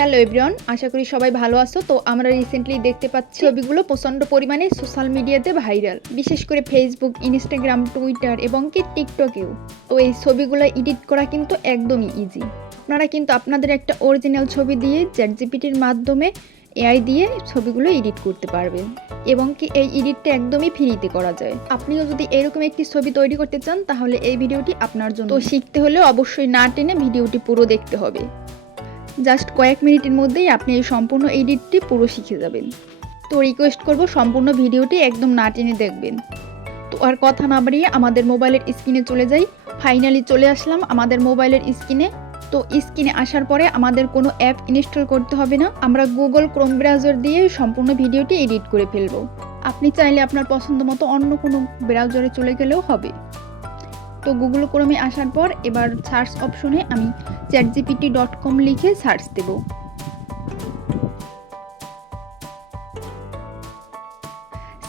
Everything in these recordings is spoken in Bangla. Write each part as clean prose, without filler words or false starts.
হ্যালো এভরিওয়ান, আশা করি সবাই ভালো আছো। তো আমরা রিসেন্টলি দেখতে পাচ্ছি ছবিগুলো প্রচণ্ড পরিমাণে সোশ্যাল মিডিয়াতে ভাইরাল, বিশেষ করে ফেসবুক, ইনস্টাগ্রাম, টুইটার এবং কি টিকটকেও। তো এই ছবিগুলো এডিট করা কিন্তু একদমই ইজি। আপনারা কিন্তু আপনাদের একটা অরিজিনাল ছবি দিয়ে চ্যাটজিপিটির মাধ্যমে এআই দিয়ে ছবিগুলো এডিট করতে পারবেন এবং কি এই এডিটটা একদমই ফ্রিতে করা যায়। আপনিও যদি এরকম একটি ছবি তৈরি করতে চান তাহলে এই ভিডিওটি আপনার জন্য। তো শিখতে হলে অবশ্যই না টেনে ভিডিওটি পুরো দেখতে হবে। জাস্ট কয়েক মিনিটের মধ্যেই আপনি এই সম্পূর্ণ এডিটটি পুরো শিখে যাবেন। তো রিকোয়েস্ট করব সম্পূর্ণ ভিডিওটি একদম না টেনে দেখবেন। তো আর কথা না বাড়িয়ে আমাদের মোবাইলের স্ক্রিনে চলে যাই। ফাইনালি চলে আসলাম আমাদের মোবাইলের স্ক্রিনে। তো স্ক্রিনে আসার পরে আমাদের কোনো অ্যাপ ইনস্টল করতে হবে না, আমরা গুগল ক্রোম ব্রাউজার দিয়ে সম্পূর্ণ ভিডিওটি এডিট করে ফেলব। আপনি চাইলে আপনার পছন্দ মতো অন্য কোনো ব্রাউজারে চলে গেলেও হবে। তো গুগল ক্রোমে আসার পর এবার সার্চ অপশনে আমি chatgpt.com লিখে সার্চ দেব।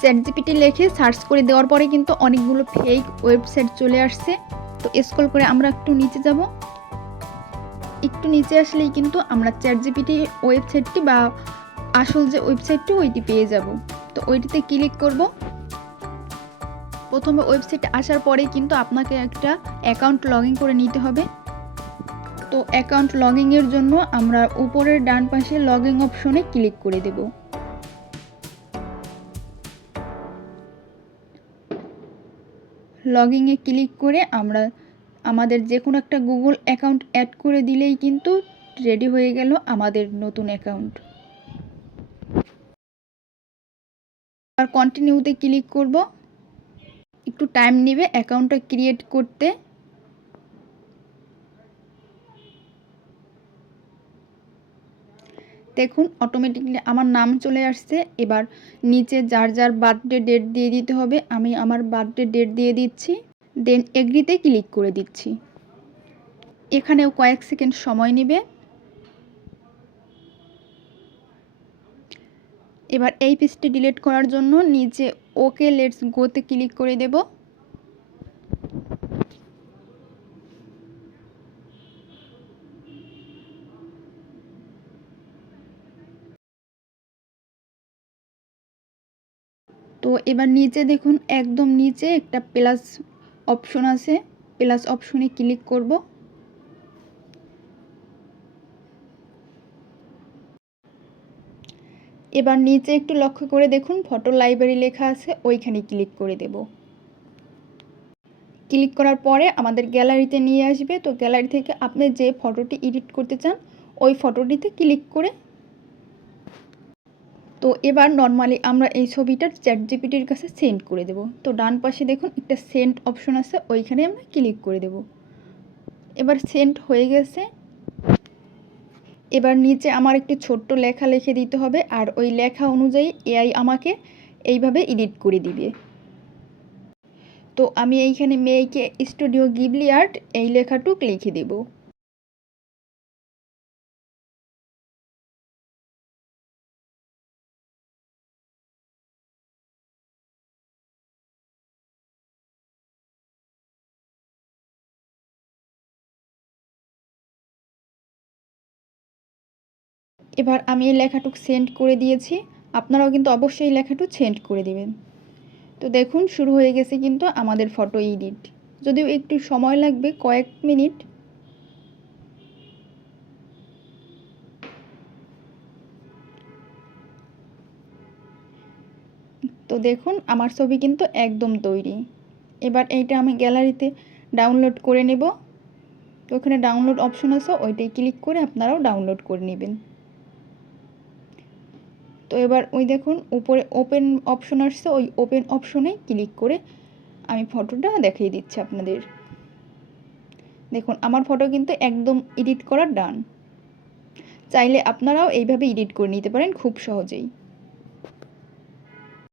চ্যাটজিপিটি লিখে সার্চ করে দেওয়ার পরে কিন্তু অনেকগুলো ফেক ওয়েবসাইট চলে আসছে। তো স্ক্রল করে আমরা একটু নিচে যাব। একটু নিচে আসলেই কিন্তু আমরা চ্যাটজিপিটি ওয়েবসাইটটি বা আসল যে ওয়েবসাইটটি ওইটি পেয়ে যাব। তো ওইটিতে ক্লিক করব। প্রথমে ওয়েবসাইটে আসার পরে কিন্তু আপনাকে একটা অ্যাকাউন্ট লগ ইন করে নিতে হবে। তো অ্যাকাউন্ট লগ ইনের জন্য আমরা উপরের ডান পাশে লগ ইন অপশনে ক্লিক করে দেব। লগ ইনে ক্লিক করে আমরা আমাদের যে কোনো একটা গুগল অ্যাকাউন্ট অ্যাড করে দিলেই কিন্তু রেডি হয়ে গেল আমাদের নতুন অ্যাকাউন্ট। আর কন্টিনিউতে ক্লিক করব। একটু টাইম নেবে অ্যাকাউন্টটা ক্রিয়েট করতে। দেখুন অটোমেটিকলি আমার নাম চলে আসছে। এবার নিচে যার যার বার্থডে ডেট দিয়ে দিতে হবে। আমি আমার বার্থডে ডেট দিয়ে দিচ্ছি, দেন এগ্রিতে ক্লিক করে দিচ্ছি। এখানেও কয়েক সেকেন্ড সময় নেবে। এবার এই পেজটি ডিলিট করার জন্য নিচে ওকে লেটস গোতে ক্লিক করে দেব। তো এবার নিচে দেখুন একদম নিচে একটা প্লাস অপশন আছে, প্লাস অপশনে ক্লিক করব। এবার নিচে একটু লক্ষ্য করে দেখুন ফটো লাইব্রেরি লেখা আছে, ওইখানে ক্লিক করে দেব। ক্লিক করার পরে আমাদের গ্যালারিতে নিয়ে আসবে। তো গ্যালারি থেকে আপনি যে ফটোটি এডিট করতে চান ওই ফটোটিতে ক্লিক করে। তো এবার নর্মালি আমরা এই ছবিটার চ্যাটজিপিটির কাছে সেন্ড করে দেব। তো ডান পাশে দেখুন একটা সেন্ড অপশন আছে, ওইখানে আমরা ক্লিক করে দেব। এবার সেন্ড হয়ে গেছে। এবার নিচে আমার একটু ছোট্ট লেখা লিখে দিতে হবে, আর ওই লেখা অনুযায়ী এআই আমাকে এইভাবে এডিট করে দিবে। তো আমি এইখানে মেয়েকে স্টুডিও গিবলি আর্ট এই লেখাটুক লিখে দেব। এবার আমি এই লেখাটুক সেন্ড করে দিয়েছি, আপনারাও কিন্তু অবশ্যই লেখাটুক সেন্ড করে দিবেন। তো দেখুন শুরু হয়ে গেছে কিন্তু আমাদের ফটো এডিট, যদিও একটু সময় লাগবে কয়েক মিনিট। তো দেখুন আমার ছবি কিন্তু একদম তৈরি। এবার এইটা আমি গ্যালারিতে ডাউনলোড করে নেব। তো ওখানে ডাউনলোড অপশন আছে, ওইটাই ক্লিক করে আপনারাও ডাউনলোড করে নেবেন। তো এবার ওই দেখুন উপরে ওপেন অপশন আসছে, ওই ওপেন অপশনে ক্লিক করে আমি ফটোটা দেখিয়ে দিচ্ছি আপনাদের। দেখুন আমার ফটো কিন্তু একদম এডিট করা ডান। চাইলে আপনারাও এইভাবে এডিট করে নিতে পারেন খুব সহজেই।